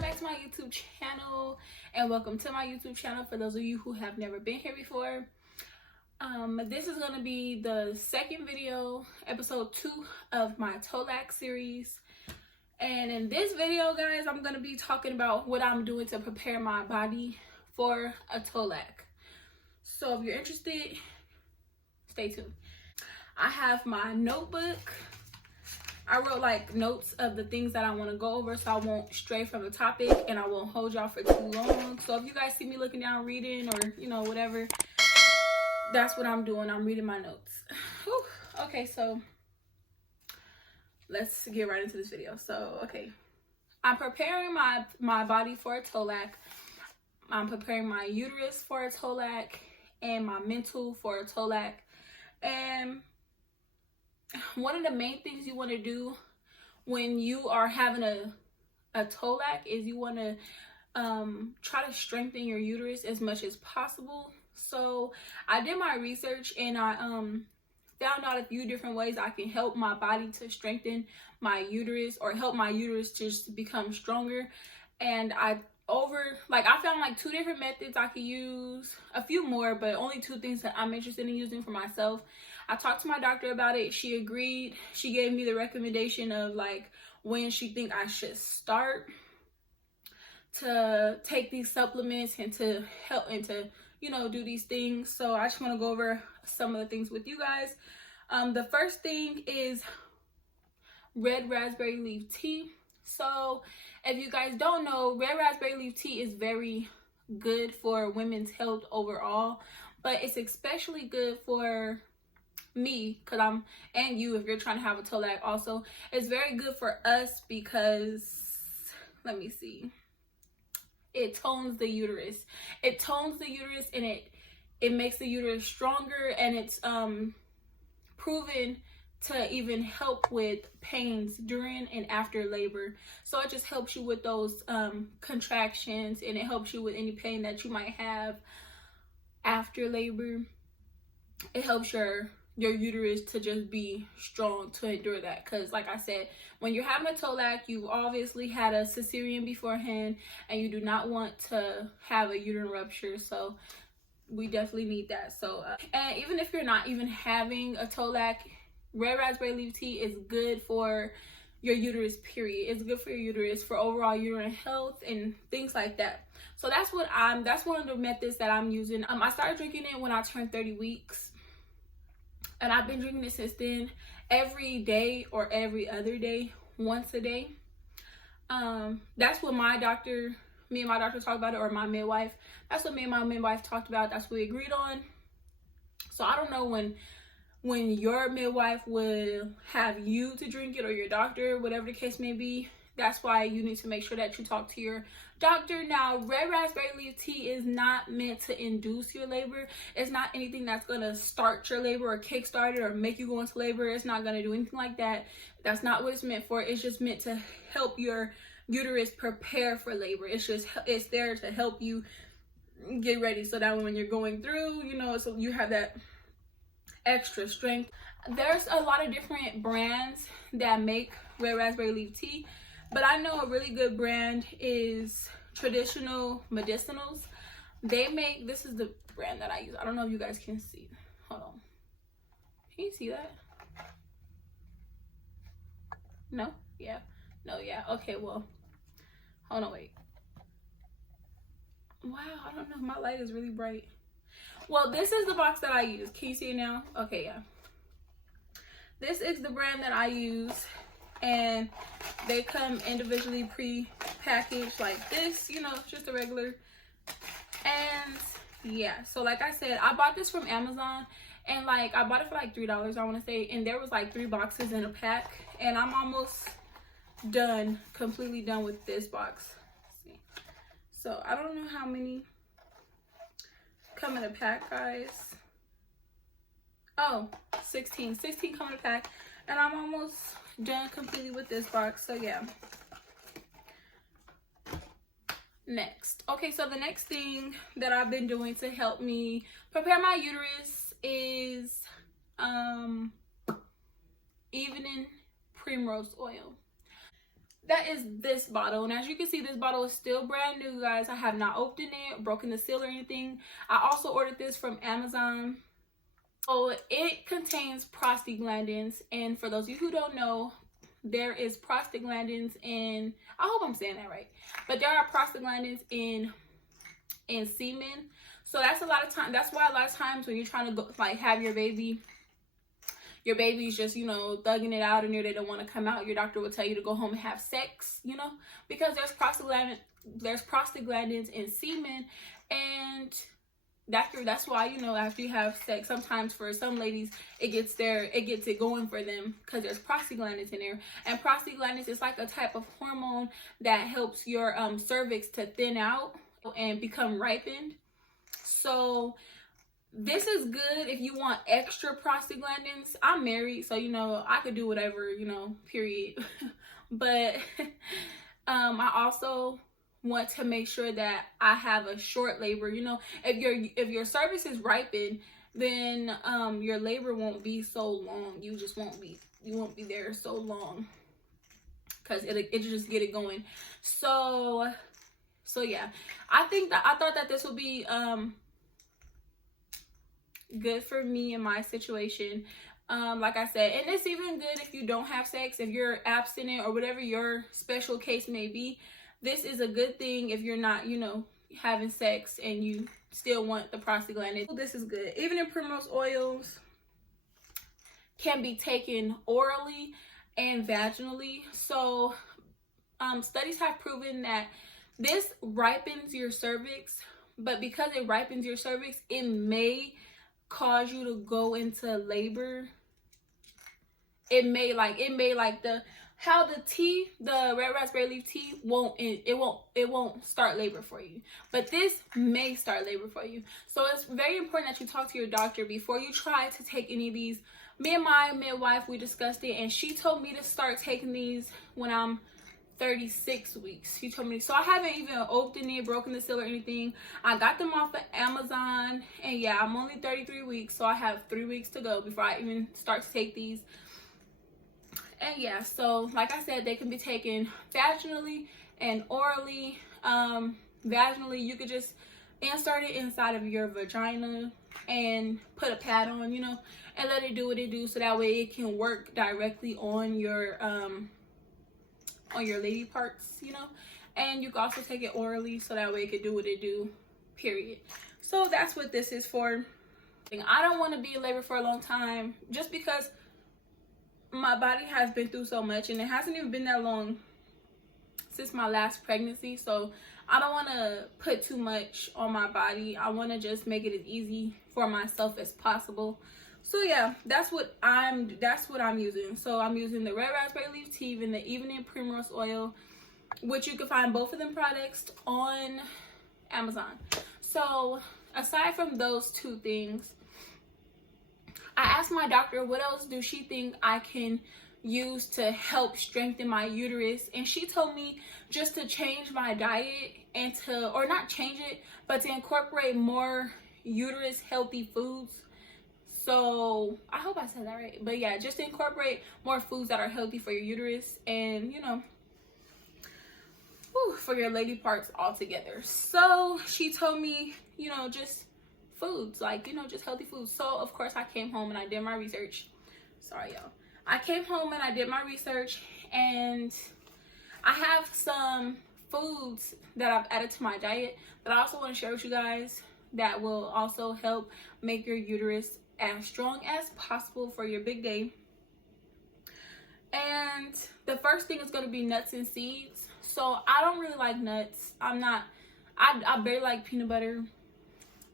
back to my YouTube channel, and welcome to my YouTube channel for those of you who have never been here before. This is going to be the second video, episode 2 of my Tolac series. And in this video, guys, I'm going to be talking about what I'm doing to prepare my body for a Tolac. So if you're interested, stay tuned. I have my notebook. I wrote like notes of the things that I want to go over so I won't stray from the topic and I won't hold y'all for too long. So if you guys see me looking down reading or, you know, whatever, that's what I'm doing. I'm reading my notes. Whew. Okay, so let's get right into this video. So, okay. I'm preparing my body for a Tolac. I'm preparing my uterus for a Tolac and my mental for a Tolac. And one of the main things you want to do when you are having a Tolac is you want to try to strengthen your uterus as much as possible. So I did my research and I found out a few different ways I can help my body to strengthen my uterus or help my uterus just become stronger. And I found like 2 different methods I could use, a few more, but only 2 things that I'm interested in using for myself. I talked to my doctor about it. She agreed. She gave me the recommendation of like when she think I should start to take these supplements and to help and to, you know, do these things. So I just want to go over some of the things with you guys. The first thing is red raspberry leaf tea. So if you guys don't know, red raspberry leaf tea is very good for women's health overall, but it's especially good for me and you if you're trying to have a Tolac also. It's very good for us because, let me see, it tones the uterus. It tones the uterus and it makes the uterus stronger, and it's proven to even help with pains during and after labor. So it just helps you with those contractions, and it helps you with any pain that you might have after labor. It helps your uterus to just be strong to endure that, because like I said, when you're having a Tolac, you've obviously had a cesarean beforehand and you do not want to have a uterine rupture. So we definitely need that. So and even if you're not even having a Tolac, red raspberry leaf tea is good for your uterus, period. It's good for your uterus, for overall uterine health and things like that. So that's one of the methods that I'm using. I started drinking it when I turned 30 weeks, and I've been drinking it since then, every day or every other day, once a day. That's what me and my doctor talked about it, or my midwife. That's what me and my midwife talked about. That's what we agreed on. So I don't know when your midwife will have you to drink it, or your doctor, whatever the case may be. That's why you need to make sure that you talk to your doctor. Now, red raspberry leaf tea is not meant to induce your labor. It's not anything that's going to start your labor or kickstart it or make you go into labor. It's not going to do anything like that. That's not what it's meant for. It's just meant to help your uterus prepare for labor. It's there to help you get ready so that when you're going through, you know, so you have that extra strength. There's a lot of different brands that make red raspberry leaf tea, but I know a really good brand is Traditional Medicinals. This is the brand that I use. I don't know if you guys can see. Hold on. Can you see that? No? Yeah. No, yeah. Okay, well. Hold on, wait. Wow, I don't know. My light is really bright. Well, this is the box that I use. Can you see it now? Okay, yeah. This is the brand that I use, and they come individually pre-packaged like this, you know, just a regular. And yeah, so like I said, I bought this from Amazon, and like I bought it for like $3, I want to say, and there was like 3 boxes in a pack, and I'm almost completely done with this box. Let's see. So I don't know how many come in a pack, guys. Oh, 16 come in a pack, and I'm almost done completely with this box. So yeah, next. Okay, so the next thing that I've been doing to help me prepare my uterus is evening primrose oil. That is this bottle, and as you can see, this bottle is still brand new, guys. I have not opened it, broken the seal or anything. I also ordered this from Amazon. So it contains prostaglandins, and for those of you who don't know, there is prostaglandins in, I hope I'm saying that right, but there are prostaglandins in semen. So that's a lot of time. That's why a lot of times when you're trying to go like have your baby's just, you know, thugging it out and they don't want to come out, your doctor will tell you to go home and have sex, you know, because there's prostaglandins in semen, and that's why, you know, after you have sex, sometimes for some ladies it gets it going for them because there's prostaglandins in there. And prostaglandins is like a type of hormone that helps your cervix to thin out and become ripened. So this is good if you want extra prostaglandins. I'm married, so, you know, I could do whatever, you know, period. But I also want to make sure that I have a short labor. You know, if your cervix is ripened, then your labor won't be so long. You won't be there so long because it just get it going. So yeah, I thought that this would be good for me in my situation. Like I said, and it's even good if you don't have sex, if you're abstinent or whatever your special case may be. This is a good thing if you're not, you know, having sex and you still want the prostaglandin. This is good. Even in primrose oils can be taken orally and vaginally. So studies have proven that this ripens your cervix, but because it ripens your cervix, it may cause you to go into labor. It may like the red raspberry leaf tea won't start labor for you, but this may start labor for you. So it's very important that you talk to your doctor before you try to take any of these. Me and my midwife, we discussed it, and she told me to start taking these when I'm 36 weeks. She told me, so I haven't even opened it, broken the seal or anything. I got them off of Amazon, and yeah, I'm only 33 weeks, so I have 3 weeks to go before I even start to take these. And yeah, so like I said, they can be taken vaginally and orally. Vaginally, you could just insert it inside of your vagina and put a pad on, you know, and let it do what it do, so that way it can work directly on your lady parts, you know. And you can also take it orally, so that way it can do what it do, period. So that's what this is for. I don't want to be in labor for a long time, just because my body has been through so much, and it hasn't even been that long since my last pregnancy. So I don't want to put too much on my body. I want to just make it as easy for myself as possible. So yeah, that's what I'm using. So I'm using the red raspberry leaf tea and the evening primrose oil, which you can find both of them products on Amazon. So aside from those two things, I asked my doctor what else do she think I can use to help strengthen my uterus, and she told me just to change my diet and or not change it, but to incorporate more uterus healthy foods. So I hope I said that right, but yeah, just to incorporate more foods that are healthy for your uterus and, you know, for your lady parts altogether. So she told me, you know, just foods, like, you know, just healthy foods. So of course I came home and I did my research. Sorry y'all. I came home and I did my research, and I have some foods that I've added to my diet that I also want to share with you guys that will also help make your uterus as strong as possible for your big day. And the first thing is going to be nuts and seeds. So I don't really like nuts. I barely like peanut butter.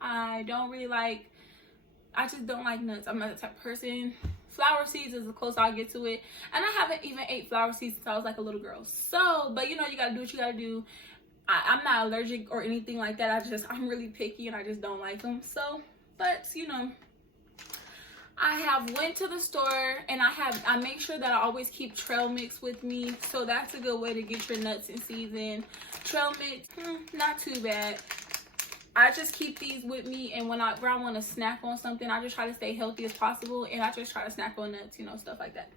I just don't like nuts. I'm not the type of person. Flower seeds is the closest I'll get to it. And I haven't even ate flower seeds since I was like a little girl. So, but you know, you gotta do what you gotta do. I'm not allergic or anything like that. I'm really picky and I just don't like them. So, but you know, I have went to the store and I make sure that I always keep trail mix with me. So that's a good way to get your nuts and seeds in. Trail mix, not too bad. I just keep these with me, and when I want to snack on something, I just try to stay healthy as possible, and I just try to snack on nuts, you know, stuff like that.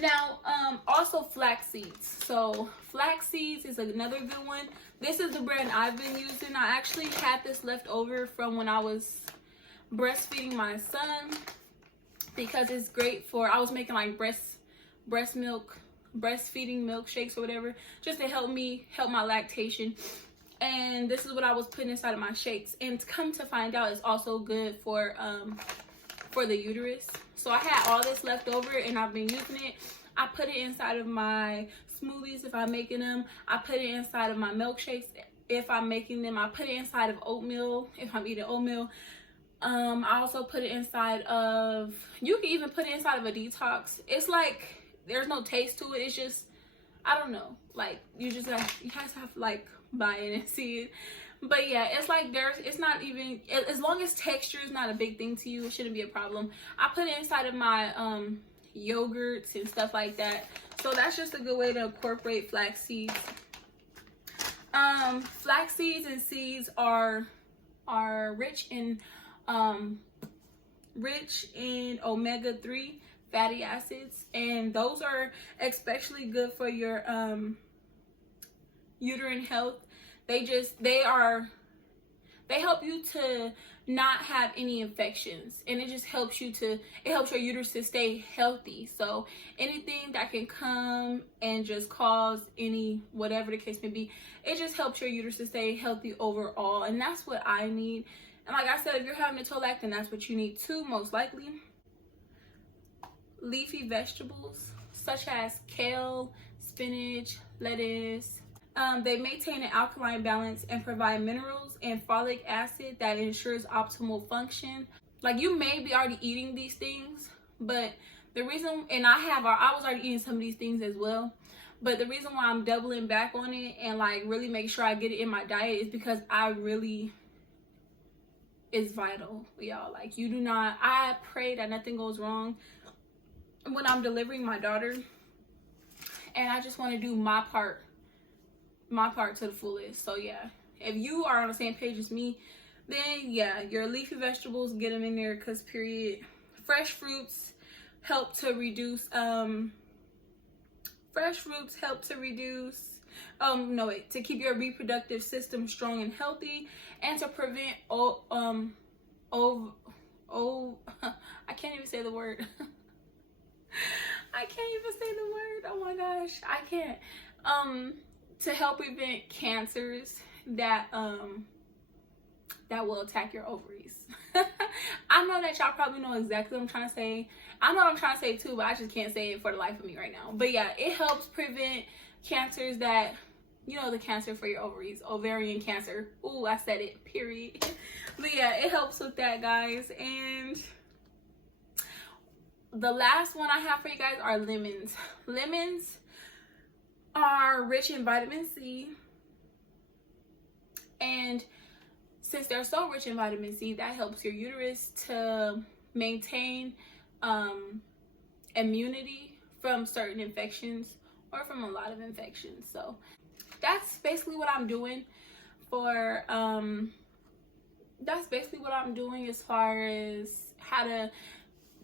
Now, also flax seeds. So flax seeds is another good one. This is the brand I've been using. I actually had this left over from when I was breastfeeding my son, because it's great for, I was making like breastfeeding milkshakes or whatever, just to help my lactation. And this is what I was putting inside of my shakes. And come to find out, it's also good for the uterus. So I had all this left over and I've been using it. I put it inside of my smoothies if I'm making them. I put it inside of my milkshakes if I'm making them. I put it inside of oatmeal if I'm eating oatmeal. I also put it inside of, you can even put it inside of a detox. It's like there's no taste to it. It's just, I don't know, like you guys have to like buy it and see it. But yeah, it's like it's not even, as long as texture is not a big thing to you, it shouldn't be a problem. I put it inside of my yogurts and stuff like that. So that's just a good way to incorporate flax seeds. Flax seeds and seeds are rich in omega-3 fatty acids, and those are especially good for your uterine health. They help you to not have any infections, and it just helps your uterus to stay healthy. So anything that can come and just cause any, whatever the case may be, it just helps your uterus to stay healthy overall, and that's what I need. And like I said, if you're having a TOLAC, then that's what you need too, most likely. Leafy vegetables such as kale, spinach, lettuce. They maintain an alkaline balance and provide minerals and folic acid that ensures optimal function. Like, you may be already eating these things, but the reason, and I was already eating some of these things as well, but the reason why I'm doubling back on it and like really make sure I get it in my diet is because it's vital, y'all. Like, I pray that nothing goes wrong when I'm delivering my daughter, and I just want to do my part to the fullest. So yeah, if you are on the same page as me, then yeah, your leafy vegetables, get them in there, because period. Fresh fruits help to reduce to keep your reproductive system strong and healthy, and to prevent I can't even say the word. Oh my gosh, I can't. To help prevent cancers that will attack your ovaries. I know that y'all probably know exactly what I'm trying to say. I know what I'm trying to say too, but I just can't say it for the life of me right now. But yeah, it helps prevent cancers that, the cancer for your ovaries, ovarian cancer. Ooh, I said it, period. But yeah, it helps with that, guys. And the last one I have for you guys are lemons. Lemons are rich in vitamin C, and since they're so rich in vitamin C, that helps your uterus to maintain immunity from certain infections, or from a lot of infections. So that's basically what I'm doing for as far as how to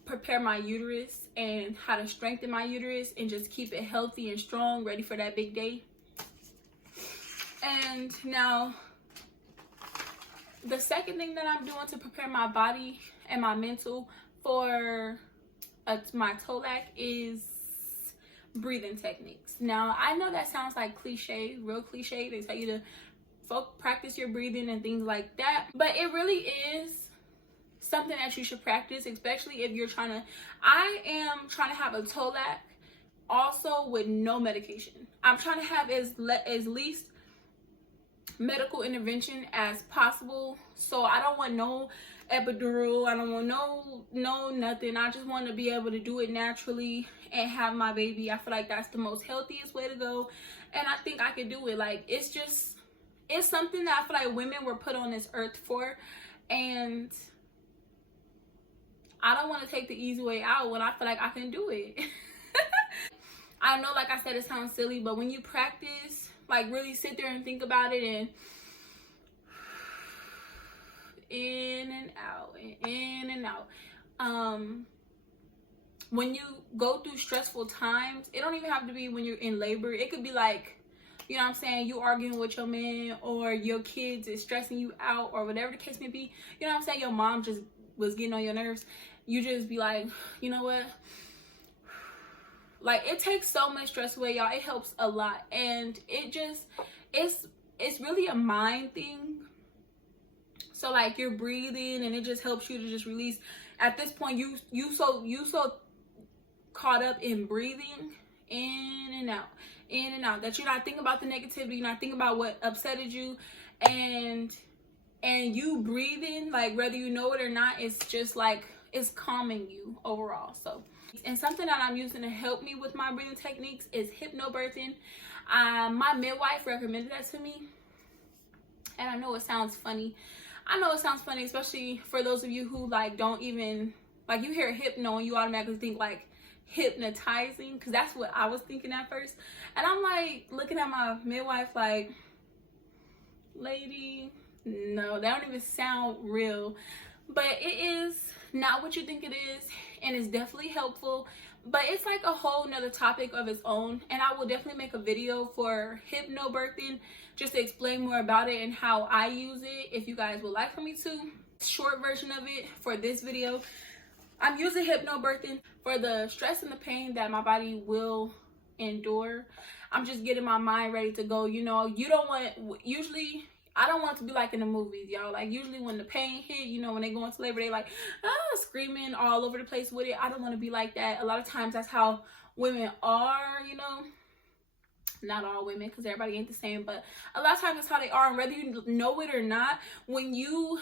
prepare my uterus and how to strengthen my uterus and just keep it healthy and strong, ready for that big day. And now the second thing that I'm doing to prepare my body and my mental for my TOLAC is breathing techniques. Now, I know that sounds like cliche, real cliche. They tell you to practice your breathing and things like that, but it really is something that you should practice, especially if you're I am trying to have a TOLAC also with no medication. I'm trying to have as least medical intervention as possible. So I don't want no epidural, I don't want no nothing. I just want to be able to do it naturally and have my baby. I feel like that's the most healthiest way to go, and I think I could do it. Like, it's something that I feel like women were put on this earth for, and I don't want to take the easy way out when I feel like I can do it. I know, like I said, it sounds silly, but when you practice, like really sit there and think about it, and in and out, when you go through stressful times, it don't even have to be when you're in labor. It could be like, you know what I'm saying, you arguing with your man, or your kids is stressing you out, or whatever the case may be. You know what I'm saying, your mom just was getting on your nerves. You just be like, you know what, like, it takes so much stress away, y'all. It helps a lot. And it just, it's really a mind thing. So like, you're breathing and it just helps you to just release. At this point, you so caught up in breathing in and out, that you're not thinking about the negativity, you're not thinking about what upsetted you, and you breathing, like, whether you know it or not, it's just like, it's calming you overall. So, and something that I'm using to help me with my breathing techniques is hypnobirthing. My midwife recommended that to me, and I know it sounds funny. Especially for those of you who like don't even, like, you hear hypno and you automatically think like hypnotizing, because that's what I was thinking at first. And I'm like looking at my midwife like, lady, no, that don't even sound real. But it is not what you think it is, and it's definitely helpful, but it's like a whole nother topic of its own. And I will definitely make a video for hypnobirthing, just to explain more about it and how I use it, if you guys would like for me to. Short version of it for this video, I'm using hypnobirthing for the stress and the pain that my body will endure. I'm just getting my mind ready to go. You know, you don't want, usually I don't want it to be like in the movies, y'all. Like, usually when the pain hit, you know, when they go into labor, they like screaming all over the place with it. I don't want to be like that. A lot of times that's how women are, you know. Not all women, because everybody ain't the same, but a lot of times that's how they are. And whether you know it or not, when you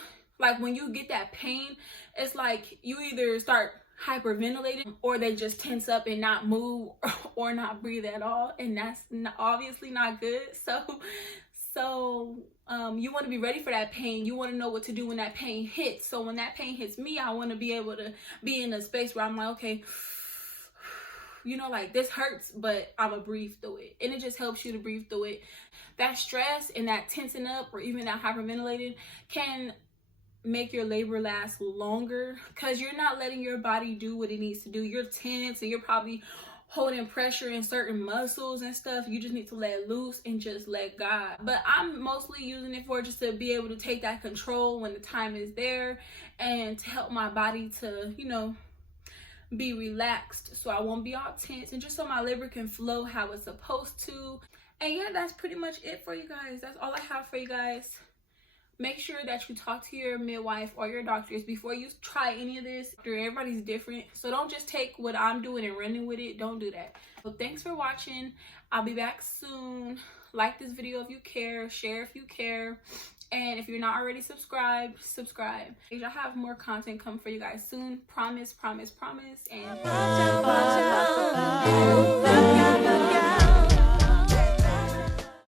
get that pain, it's like you either start hyperventilating, or they just tense up and not move, or not breathe at all, and that's obviously not good. So you want to be ready for that pain. You want to know what to do when that pain hits. So when that pain hits me, I want to be able to be in a space where I'm like, okay, you know, like, this hurts, but I'm gonna breathe through it. And it just helps you to breathe through it. That stress and that tensing up, or even that hyperventilating, can make your labor last longer, because you're not letting your body do what it needs to do. You're tense and you're probably holding pressure in certain muscles and stuff. You just need to let loose and just let God. But I'm mostly using it for just to be able to take that control when the time is there, and to help my body to, you know, be relaxed, so I won't be all tense, and just so my labor can flow how it's supposed to. And yeah, that's pretty much it for you guys. That's all I have for you guys. Make sure that you talk to your midwife or your doctors before you try any of this. Everybody's different, so don't just take what I'm doing and running with it. Don't do that. Well, thanks for watching. I'll be back soon. Like this video if you care, share if you care, and if you're not already subscribed, subscribe. I'll have more content come for you guys soon. Promise. And